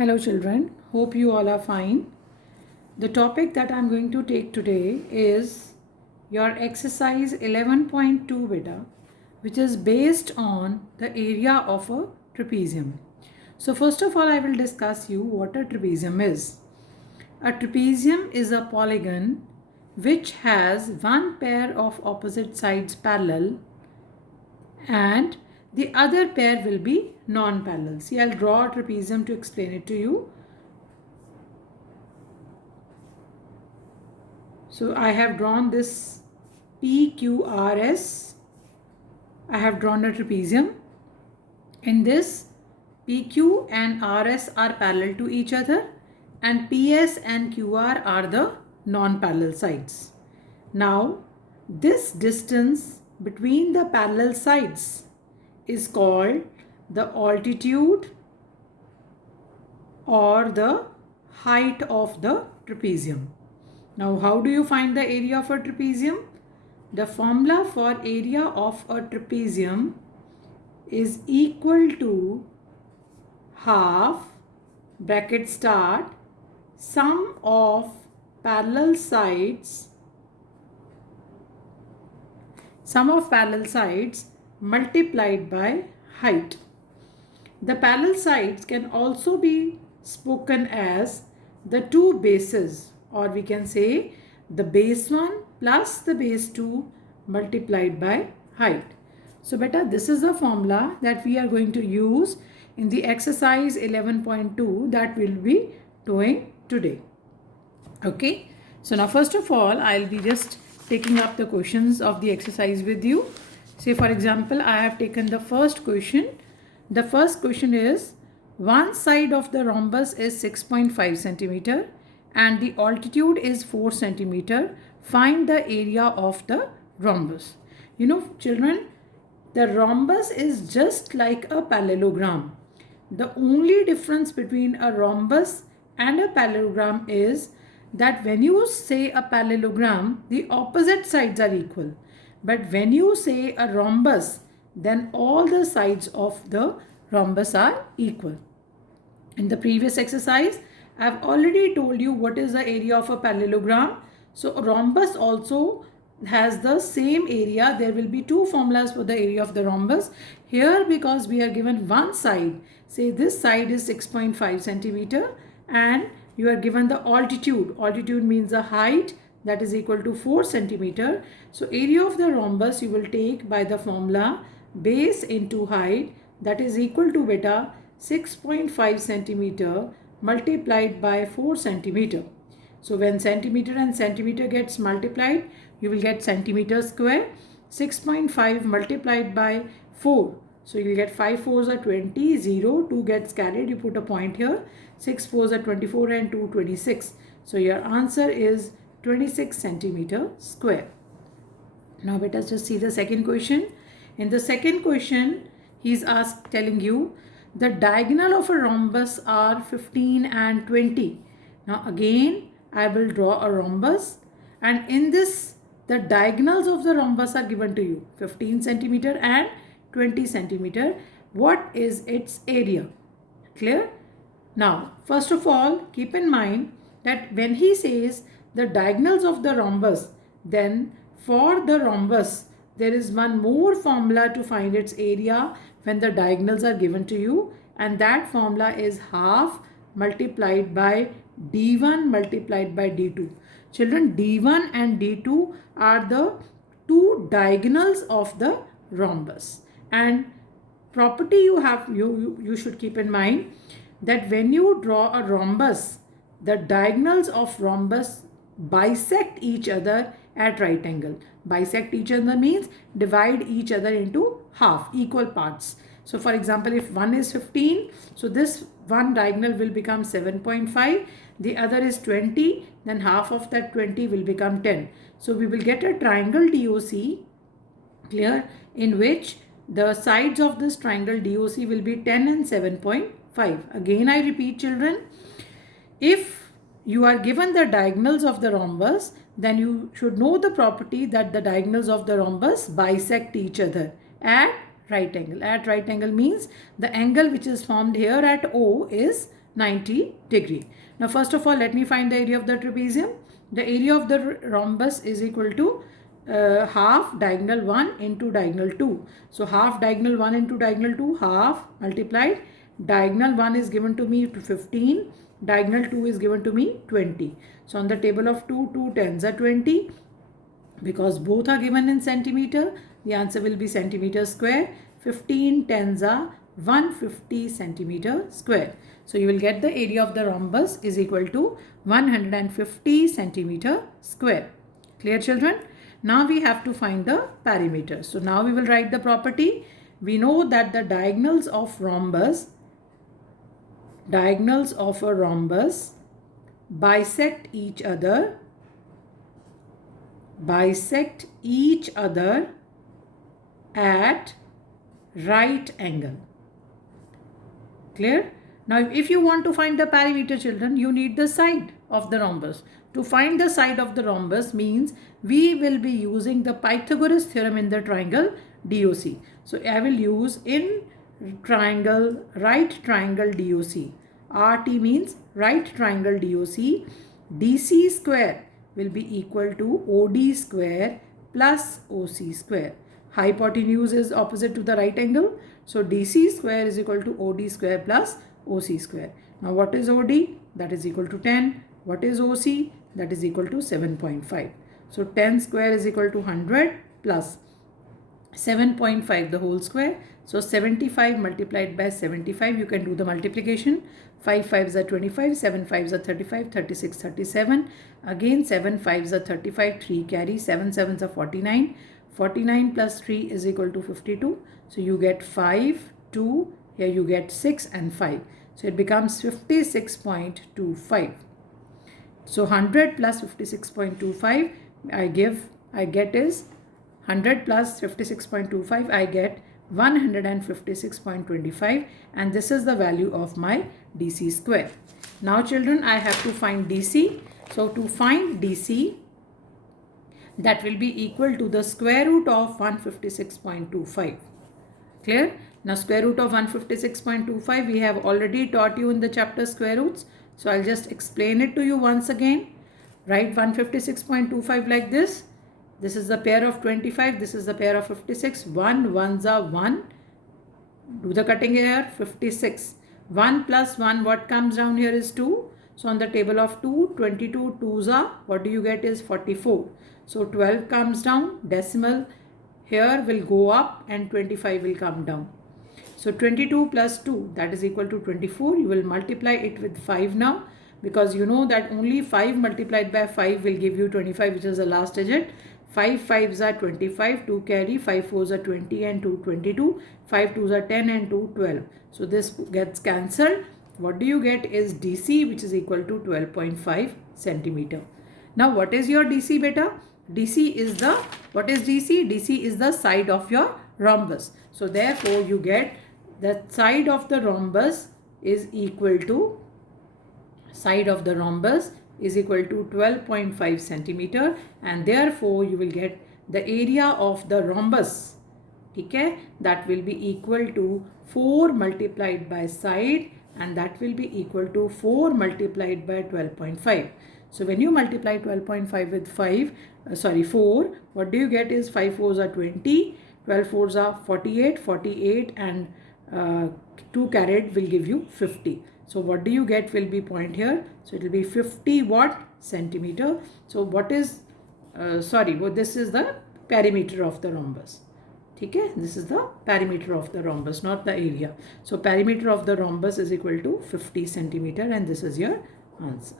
Hello children, hope you all are fine. The topic that I am going to take today is your exercise 11.2 beta, which is based on the area of a trapezium. So first of all I will discuss you what a trapezium is. A trapezium is a polygon which has one pair of opposite sides parallel and the other pair will be non-parallel. See, I'll draw a trapezium to explain it to you. So I have drawn this PQRS. I have drawn a trapezium. In this, PQ and RS are parallel to each other and PS and QR are the non-parallel sides. Now, this distance between the parallel sides is called the altitude or the height of the trapezium. Now, how do you find the area of a trapezium? The formula for area of a trapezium is equal to half bracket start sum of parallel sides multiplied by height. The parallel sides can also be spoken as the two bases, or we can say the base 1 plus the base 2 multiplied by height. So beta, this is the formula that we are going to use in the exercise 11.2 that we'll be doing today. Okay, so now first of all I'll be just taking up the questions of the exercise with you. Say for example, I have taken the first question. The first question is, one side of the rhombus is 6.5 centimeter and the altitude is 4 centimeter. Find the area of the rhombus. You know children, the rhombus is just like a parallelogram. The only difference between a rhombus and a parallelogram is that when you say a parallelogram, the opposite sides are equal. But when you say a rhombus, then all the sides of the rhombus are equal. In the previous exercise, I have already told you what is the area of a parallelogram. So a rhombus also has the same area. There will be two formulas for the area of the rhombus. Here, because we are given one side, say this side is 6.5 centimeter and you are given the altitude. Altitude means the height, that is equal to 4 centimeter. So area of the rhombus you will take by the formula base into height, that is equal to beta 6.5 centimeter multiplied by 4 centimeter. So when centimeter and centimeter gets multiplied, you will get centimeter square. 6.5 multiplied by 4. So you will get 5 4s are 20, 0, 2 gets carried, you put a point here. 6 4s are 24 and 2 26. So your answer is 26 centimeter square. Now let us just see the second question. In the second question, he is telling you the diagonal of a rhombus are 15 and 20. Now again, I will draw a rhombus and in this the diagonals of the rhombus are given to you, 15 centimeter and 20 centimeter. What is its area? Clear? Now, first of all, keep in mind that when he says the diagonals of the rhombus, then for the rhombus, there is one more formula to find its area when the diagonals are given to you, and that formula is half multiplied by d1 multiplied by d2. Children, d1 and d2 are the two diagonals of the rhombus, and property you should keep in mind that when you draw a rhombus, the diagonals of rhombus bisect each other at right angle. Bisect each other means divide each other into half, equal parts. So for example, if one is 15, so this one diagonal will become 7.5, the other is 20, then half of that 20 will become 10. So we will get a triangle DOC, clear, in which the sides of this triangle DOC will be 10 and 7.5. Again I repeat children, if you are given the diagonals of the rhombus, then you should know the property that the diagonals of the rhombus bisect each other at right angle. At right angle means the angle which is formed here at O is 90 degree. Now first of all, let me find the area of the trapezium. The area of the rhombus is equal to half diagonal 1 into diagonal 2. So half diagonal 1 into diagonal 2, half multiplied. Diagonal 1 is given to me to 15. Diagonal 2 is given to me 20. So on the table of 2, 2 tens are 20. Because both are given in centimeter, the answer will be centimeter square. 15 tens are 150 centimeter square. So you will get the area of the rhombus is equal to 150 centimeter square. Clear, children? Now we have to find the perimeter. So now we will write the property. We know that the diagonals of a rhombus bisect each other at right angle. Clear? Now if you want to find the perimeter, children, you need the side of the rhombus. To find the side of the rhombus means we will be using the Pythagoras theorem in the triangle DOC. So I will use in triangle, right triangle DOC. RT means right triangle DOC. DC square will be equal to OD square plus OC square. Hypotenuse is opposite to the right angle. So DC square is equal to OD square plus OC square. Now what is OD? That is equal to 10. What is OC? That is equal to 7.5. So 10 square is equal to 100 plus 7.5 the whole square. So 75 multiplied by 75, you can do the multiplication. 5 5s are 25, 7 5s are 35, 36, 37. Again 7 5s are 35, 3 carry, 7 7s are 49. 49 plus 3 is equal to 52. So you get 5, 2, here you get 6 and 5. So it becomes 56.25. So 100 plus 56.25 I get is 100 plus 56.25 I get 156.25, and this is the value of my DC square. Now children, I have to find DC. So to find DC, that will be equal to the square root of 156.25. Clear? Now square root of 156.25 we have already taught you in the chapter square roots. So I'll just explain it to you once again. Write 156.25 like this. This is the pair of 25. This is the pair of 56. 1 ones are 1. Do the cutting here. 56. 1 plus 1, what comes down here is 2. So on the table of 2, 22 2s are, what do you get is 44. So 12 comes down. Decimal here will go up and 25 will come down. So 22 plus 2, that is equal to 24. You will multiply it with 5 now, because you know that only 5 multiplied by 5 will give you 25, which is the last digit. 5 5s are 25, 2 carry, 5 4s are 20 and 2 22, 5 2s are 10 and 2 12. So this gets cancelled. What do you get is DC, which is equal to 12.5 centimeter. Now what is your DC, beta? DC is the, what is DC? DC is the side of your rhombus. So therefore you get the side of the rhombus is equal to 12.5 centimeter, and therefore you will get the area of the rhombus, okay, that will be equal to 4 multiplied by side, and that will be equal to 4 multiplied by 12.5. So when you multiply 12.5 with 4, what do you get is 5 4s are 20, 12 4s are 48, 48 and 2 carried will give you 50. So what do you get will be point here. So it will be 50 what? Centimeter. So what is, this is the perimeter of the rhombus. Okay, this is the perimeter of the rhombus, not the area. So perimeter of the rhombus is equal to 50 centimeter, and this is your answer.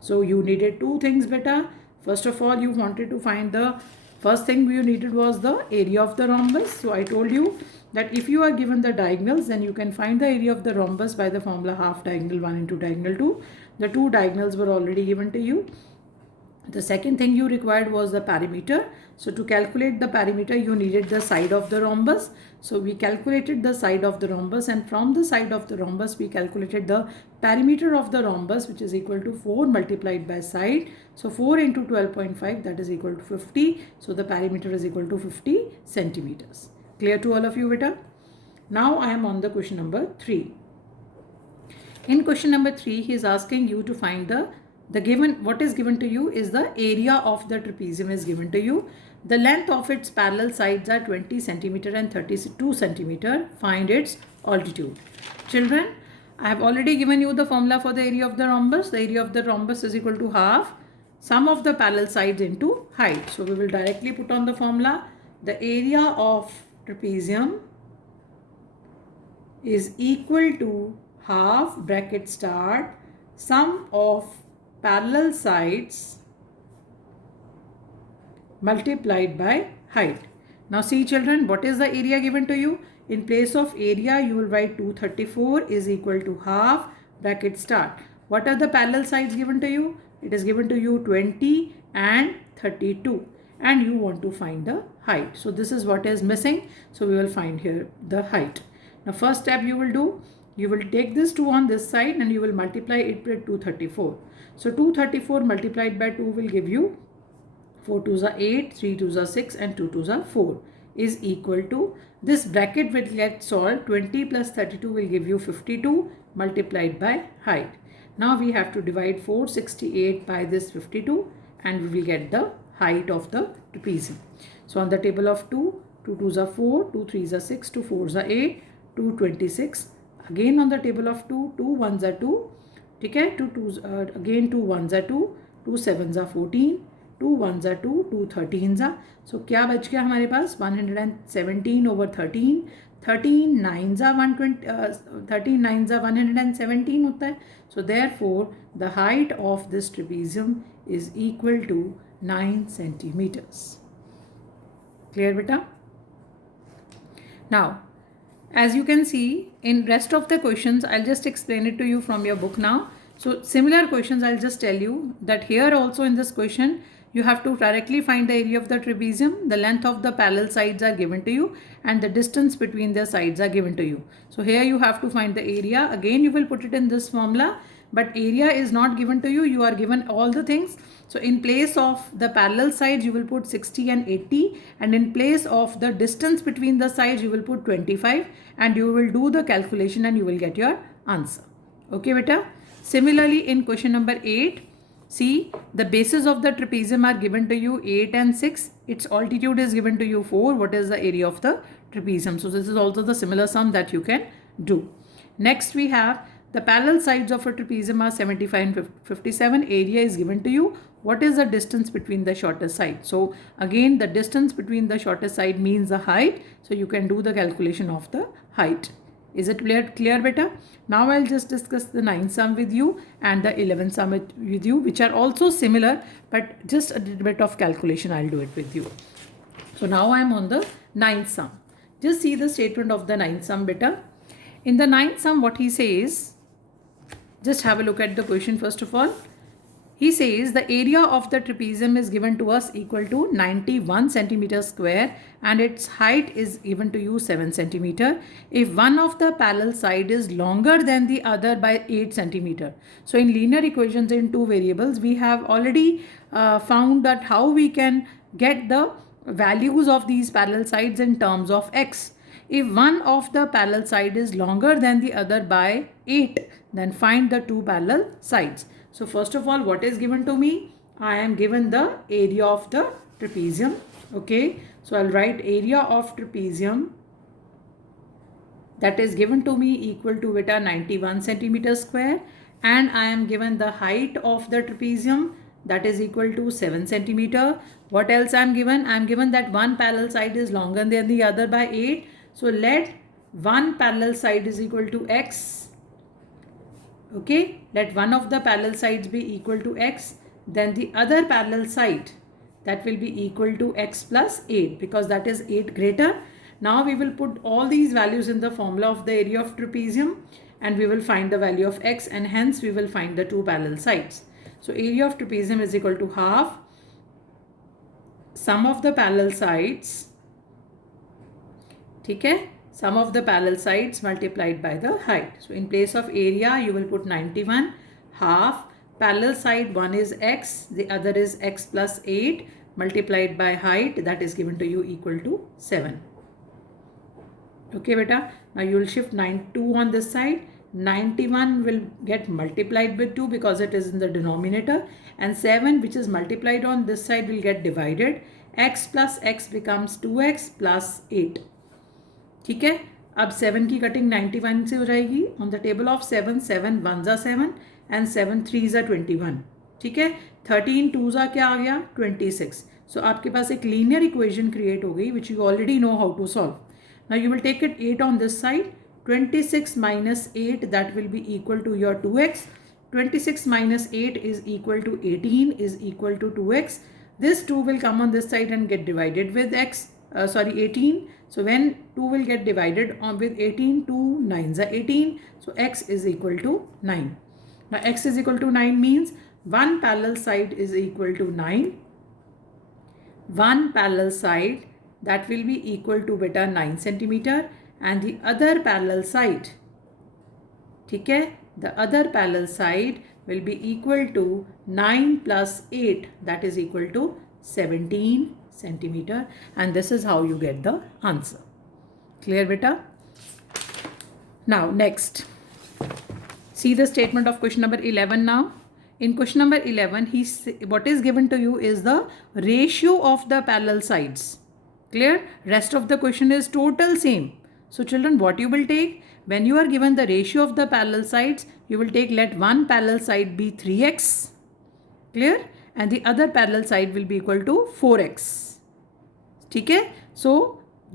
So you needed 2 things, beta. First of all, you wanted to find the, first thing you needed was the area of the rhombus. So I told you that if you are given the diagonals, then you can find the area of the rhombus by the formula half diagonal 1 into diagonal 2. The 2 diagonals were already given to you. The second thing you required was the perimeter. So to calculate the perimeter, you needed the side of the rhombus. So we calculated the side of the rhombus, and from the side of the rhombus, we calculated the perimeter of the rhombus, which is equal to 4 multiplied by side. So 4 into 12.5, that is equal to 50. So the perimeter is equal to 50 centimeters. Clear to all of you, beta? Now I am on the question number 3. In question number 3, he is asking you to find the given, what is given to you is the area of the trapezium is given to you. The length of its parallel sides are 20 centimeter and 32 centimeter. Find its altitude. Children, I have already given you the formula for the area of the rhombus. The area of the rhombus is equal to half sum of the parallel sides into height. So we will directly put on the formula. The area of trapezium is equal to half bracket start sum of parallel sides multiplied by height. Now see children, what is the area given to you? In place of area, you will write 234 is equal to half bracket start. What are the parallel sides given to you? It is given to you 20 and 32, and you want to find the height. So this is what is missing. So we will find here the height. Now first step you will do, you will take this 2 on this side and you will multiply it with 234. So 234 multiplied by 2 will give you 4 2s are 8, 3 2s are 6 and 2 2s are 4 is equal to, this bracket will get solved, 20 plus 32 will give you 52 multiplied by height. Now we have to divide 468 by this 52 and we will get the height of the trapezium. So on the table of 2, 2 2s are 4, 2 3s are 6, 2 4s are 8, 226. Again on the table of 2, 2 1s are 2, okay, 2 2s again 2 1s are 2, 2 7s are 14, 2 1s are 2, 2 13s are. So क्या बच गया हमारे पास 117 over 13, 13 9s are 120, 13 9s are 117 होता है. So therefore the height of this trapezium is equal to 9 centimeters. Clear beta? Now as you can see in rest of the questions, I'll just explain it to you from your book now. So similar questions, I'll just tell you that here also in this question, you have to directly find the area of the trapezium. The length of the parallel sides are given to you and the distance between their sides are given to you. So here you have to find the area. Again, you will put it in this formula, but area is not given to you. You are given all the things. So in place of the parallel sides, you will put 60 and 80, and in place of the distance between the sides, you will put 25, and you will do the calculation and you will get your answer. Okay, beta? Similarly, in question number 8, see, the bases of the trapezium are given to you 8 and 6. Its altitude is given to you 4. What is the area of the trapezium? So this is also the similar sum that you can do. Next we have the parallel sides of a trapezium are 75 and 57. Area is given to you. What is the distance between the shortest side? So again, the distance between the shortest side means the height. So you can do the calculation of the height. Is it clear beta? Now I'll just discuss the 9th sum with you and the 11th sum with you, which are also similar, but just a little bit of calculation I'll do it with you. So now I'm on the 9th sum. Just see the statement of the 9th sum beta. In the 9th sum, what he says, just have a look at the question first of all. He says the area of the trapezium is given to us equal to 91 centimeter square and its height is given to you 7 centimeter. If one of the parallel side is longer than the other by 8 centimeter. So in linear equations in two variables, we have already found that how we can get the values of these parallel sides in terms of x. If one of the parallel side is longer than the other by 8, then find the two parallel sides. So first of all, what is given to me? I am given the area of the trapezium. Okay. So I'll write area of trapezium, that is given to me equal to beta 91 centimeter square, and I am given the height of the trapezium, that is equal to 7 centimeter. What else I am given? I am given that one parallel side is longer than the other by 8. So let one parallel side is equal to x. Okay, let one of the parallel sides be equal to x, then the other parallel side, that will be equal to x plus 8, because that is 8 greater. Now we will put all these values in the formula of the area of trapezium and we will find the value of x, and hence we will find the two parallel sides. So area of trapezium is equal to half sum of the parallel sides, okay, sum of the parallel sides multiplied by the height. So in place of area, you will put 91, half, parallel side one is x, the other is x plus 8 multiplied by height, that is given to you equal to 7. Okay beta, now you will shift 2 on this side, 91 will get multiplied with 2 because it is in the denominator, and 7 which is multiplied on this side will get divided. X plus x becomes 2x plus 8. ठीक है, अब 7 की cutting 91 से हो जाएगी. On the table of 7, 7 1 ज़ा 7 and 7 3 ज़ा 21. ठीक है, 13 2 ज़ा क्या आ गया 26. सो आपके पास एक लीनियर इक्वेशन क्रिएट हो गई which you already know how to solve. Now you will take it 8 on this side. 26 minus 8, that will be equal to your 2x. 26 minus 8 is equal to 18 is equal to 2x. This 2 will come on this side and get divided with 18. So when 2 will get divided on with 18, 2 9s are 18. So x is equal to 9. Now x is equal to 9 means one parallel side is equal to 9. One parallel side, that will be equal to beta 9 centimeter. And the other parallel side, ठीक है, the other parallel side will be equal to 9 plus 8, that is equal to 17 centimeter, and this is how you get the answer. Clear beta? Now next, see the statement of question number 11 now. In question number 11, what is given to you is the ratio of the parallel sides. Clear? Rest of the question is total same. So children, what you will take, when you are given the ratio of the parallel sides, you will take, let one parallel side be 3x, clear, and the other parallel side will be equal to 4x. ठीक है, so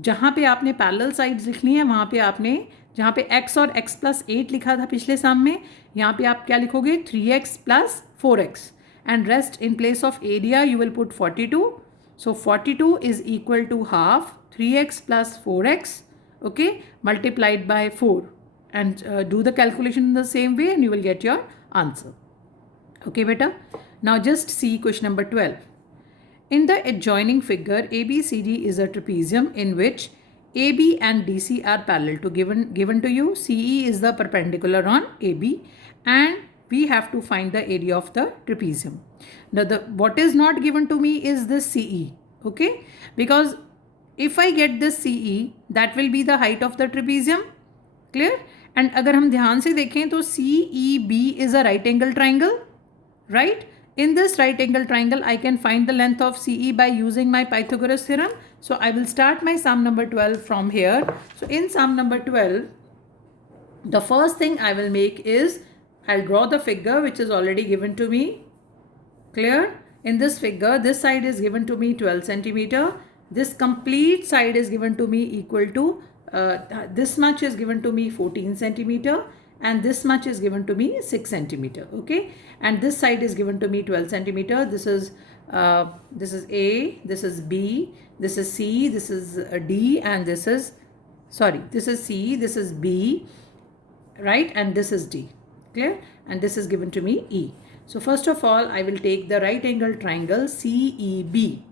जहाँ पे आपने parallel sides लिखनी है वहाँ पे आपने, जहाँ पे x और x plus 8 लिखा था पिछले साम में, यहाँ पे आप क्या लिखोगे 3x plus 4x, and rest in place of area you will put 42. So 42 is equal to half 3x plus 4x, okay, multiplied by 4, and do the calculation in the same way and you will get your answer. Okay beta, now just see question number 12. In the adjoining figure, ABCD is a trapezium in which AB and DC are parallel to given to you. CE is the perpendicular on AB, and we have to find the area of the trapezium. Now what is not given to me is this CE, okay, because if I get this CE, that will be the height of the trapezium. Clear? And अगर हम ध्यान से देखें तो CEB is a right angle triangle, right? In this right angle triangle, I can find the length of CE by using my Pythagoras theorem. So I will start my sum number 12 from here. So in sum number 12, the first thing I will make is, I'll draw the figure which is already given to me. Clear? In this figure, this side is given to me 12 centimeter. This complete side is given to me equal to, this much is given to me 14 centimeter, and this much is given to me 6 centimeter, okay, and this side is given to me 12 centimeter. This is A, this is B, this is C, this is D, and this is C, this is B, right, and this is D. Clear? And this is given to me E. So first of all, I will take the right angle triangle CEB.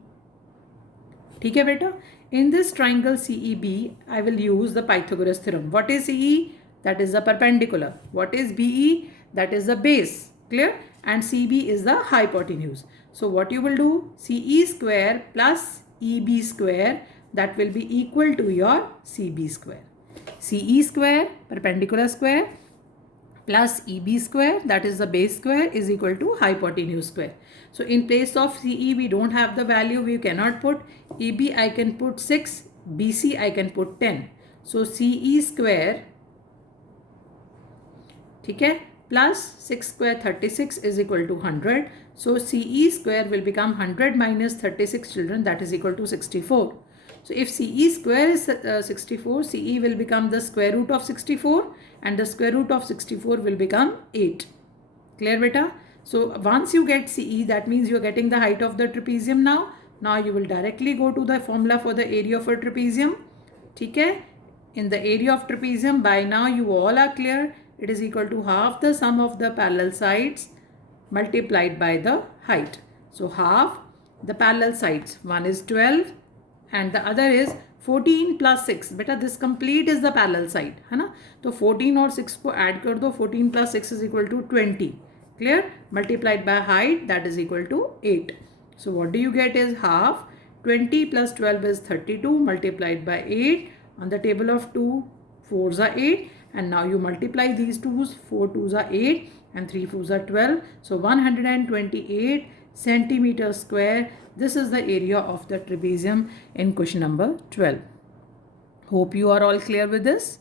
ठीक है बेटा, in this triangle CEB, I will use the Pythagoras theorem. What is CE? That is the perpendicular. What is BE? That is the base. Clear? And CB is the hypotenuse. So what you will do? CE square plus EB square, that will be equal to your CB square. CE square, perpendicular square, plus EB square, that is the base square, is equal to hypotenuse square. So in place of CE, we don't have the value, we cannot put. EB I can put 6, BC I can put 10. So CE square, ठीक है, plus 6 square 36 is equal to 100. So CE square will become 100 minus 36 children, that is equal to 64. So if CE square is 64, CE will become the square root of 64, and the square root of 64 will become 8. Clear beta? So once you get CE, that means you are getting the height of the trapezium now. Now you will directly go to the formula for the area of a trapezium. ठीक है? In the area of trapezium, by now you all are clear. It is equal to half the sum of the parallel sides multiplied by the height. So half the parallel sides. One is 12 and the other is 14 plus 6. बेटा this complete is the parallel side, है ना? तो 14 और 6 को add कर दो. 14 plus 6 is equal to 20. Clear? Multiplied by height, that is equal to 8. So what do you get is half. 20 plus 12 is 32 multiplied by 8. On the table of 2, 4s are 8. and now you multiply these twos. 4 twos are 8 and 3 fours are 12. So 128 centimeters square. This is the area of the trapezium in question number 12. Hope you are all clear with this.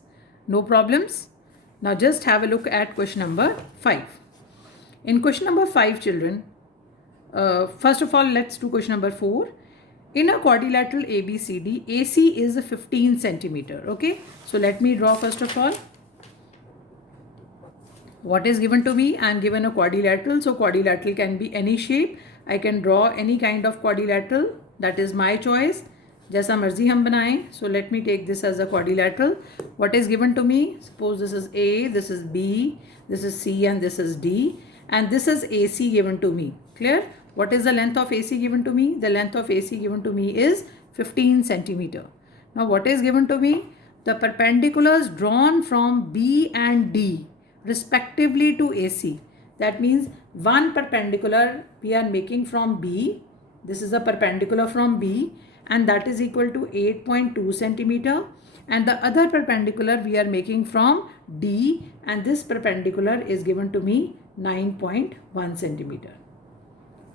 No problems. Now just have a look at question number 5. In question number 5, children, first of all, let's do question number 4. In a quadrilateral ABCD, AC is a 15 centimeter. Okay, so let me draw first of all. What is given to me? I am given a quadrilateral. So quadrilateral can be any shape. I can draw any kind of quadrilateral. That is my choice. जैसा मर्जी हम बनाएं. So let me take this as a quadrilateral. What is given to me? Suppose this is A, this is B, this is C, and this is D, and this is AC given to me. Clear? What is the length of AC given to me? The length of AC given to me is 15 centimeter. Now what is given to me? The perpendiculars drawn from B and D respectively to AC. That means one perpendicular we are making from B. This is a perpendicular from B, and that is equal to 8.2 centimeter. And the other perpendicular we are making from D, and this perpendicular is given to me 9.1 centimeter.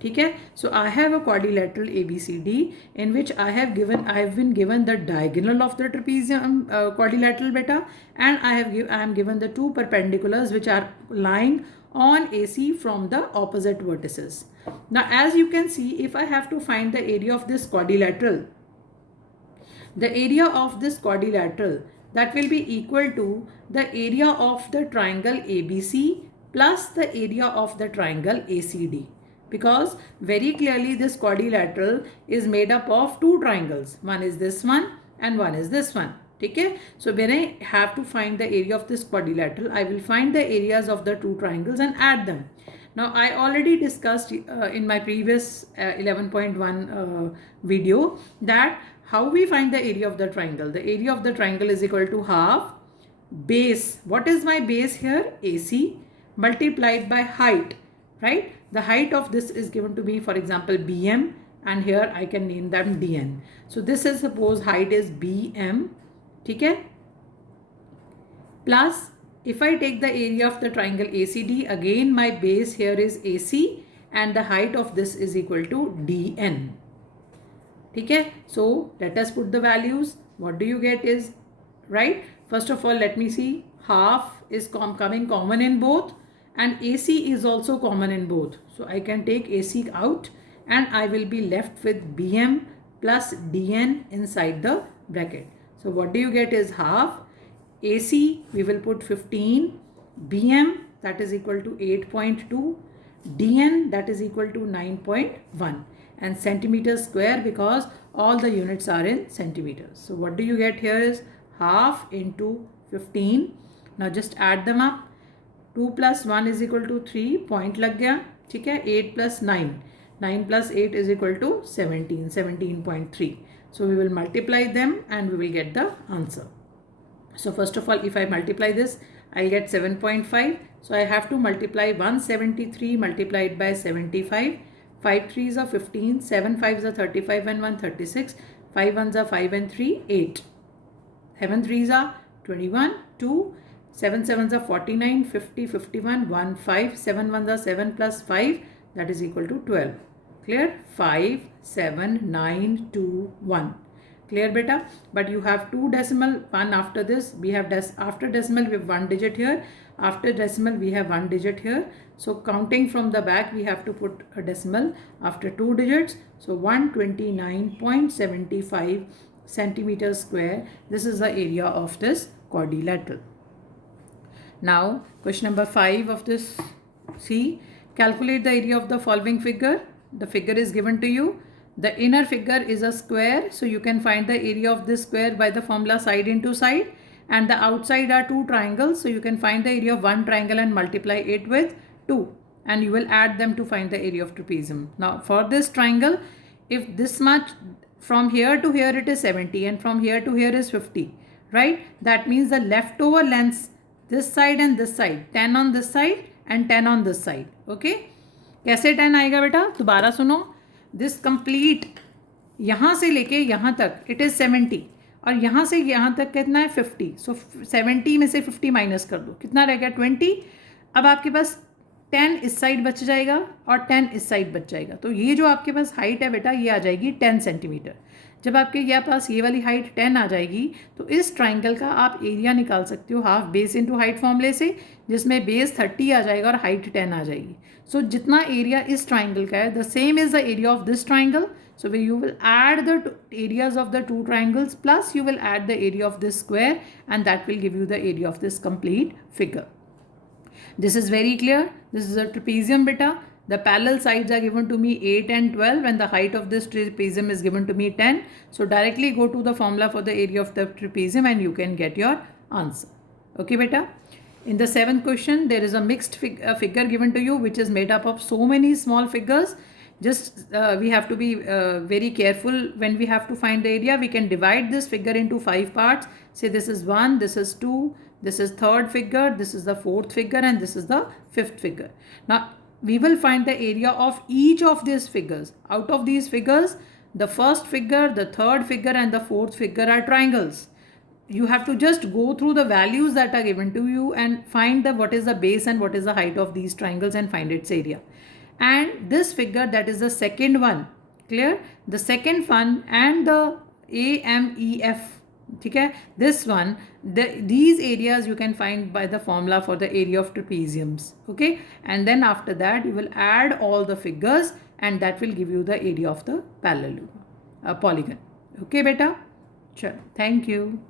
Okay, so I have a quadrilateral ABCD in which I have been given the diagonal of the trapezium quadrilateral beta, and I am given the two perpendiculars which are lying on AC from the opposite vertices. Now as you can see, if I have to find the area of this quadrilateral, the area of this quadrilateral, that will be equal to the area of the triangle ABC plus the area of the triangle ACD. Because very clearly this quadrilateral is made up of two triangles. One is this one and one is this one. Okay? So when I have to find the area of this quadrilateral, I will find the areas of the two triangles and add them. Now I already discussed in my previous 11.1 video that how we find the area of the triangle. The area of the triangle is equal to half base. What is my base here? AC multiplied by height, right? The height of this is given to me, for example, BM, and here I can name them DN. So this is, suppose height is BM, okay? Plus, if I take the area of the triangle ACD, again my base here is AC and the height of this is equal to DN. Okay? So let us put the values. What do you get is, right? First of all, let me see. Half is coming common in both, and AC is also common in both. So I can take AC out and I will be left with BM plus DN inside the bracket. So what do you get is half. AC we will put 15, BM that is equal to 8.2, DN that is equal to 9.1, and centimeters square because all the units are in centimeters. So what do you get here is half into 15. Now just add them up. 2 plus 1 is equal to 3, point lag gaya, ठीक है. 8 plus 9, 9 plus 8 is equal to 17, 17.3. So we will multiply them and we will get the answer. So first of all, if I multiply this, I'll get 7.5. So I have to multiply 173 multiplied by 75. 5 3s are 15, 7 5s are 35 and 1 36. 5 1s are 5 and 3, 8. 7 3s are 21, 2. 7 7s are 49, 50, 51, 1, 5. 7 1s are 7 plus 5, that is equal to 12. Clear? 5, 7, 9, 2, 1. Clear beta? But you have two decimal, one after this. We have after decimal we have one digit here. After decimal we have one digit here. So counting from the back we have to put a decimal after two digits. So 129.75 centimeters square. This is the area of this quadrilateral. Now question number 5 of this. See, calculate the area of the following figure. The figure is given to you. The inner figure is a square, so you can find the area of this square by the formula side into side, and the outside are two triangles, so you can find the area of one triangle and multiply it with 2, and you will add them to find the area of trapezium. Now for this triangle, if this much from here to here it is 70 and from here to here is 50, right? That means the leftover lengths this side and this side, 10 on this side and 10 on this side. Okay, कैसे 10 आएगा बेटा? दोबारा सुनो. This complete यहाँ से लेके यहाँ तक it is 70, और यहाँ से यहाँ तक कितना है 50, सो 70 में से 50 माइनस कर दो, कितना रह गया 20। अब आपके पास 10 इस साइड बच जाएगा और 10 इस साइड बच जाएगा, तो ये जो आपके पास हाइट है बेटा ये आ जाएगी 10 सेंटीमीटर। जब आपके यहाँ पास ये वाली हाइट 10 आ जाएगी तो इस ट्राइंगल का आप एरिया निकाल सकते हो हाफ बेस इंटू हाइट फॉर्मूले से, जिसमें बेस 30 आ जाएगा और हाइट 10 आ जाएगी। सो जितना एरिया इस ट्राइंगल का है the same is the area of this triangle, so where you will add the areas of the two triangles plus you will add the area of this square, and that will give you the area of this complete figure. This is very clear. This is a trapezium beta. The parallel sides are given to me 8 and 12 and the height of this trapezium is given to me 10. So directly go to the formula for the area of the trapezium and you can get your answer. Okay beta. In the 7th question there is a mixed figure given to you which is made up of so many small figures. Just we have to be very careful when we have to find the area. We can divide this figure into 5 parts. Say this is 1, this is 2, this is 3rd figure, this is the 4th figure, and this is the 5th figure. Now we will find the area of each of these figures. Out of these figures, the 1st figure, the 3rd figure, and the 4th figure are triangles. You have to just go through the values that are given to you and find what is the base and what is the height of these triangles and find its area. And this figure, that is the second one, clear, the second one and the AMEF, okay, this one, these areas you can find by the formula for the area of trapeziums, okay, and then after that you will add all the figures and that will give you the area of the parallelogram polygon. Okay beta, chalo, thank you.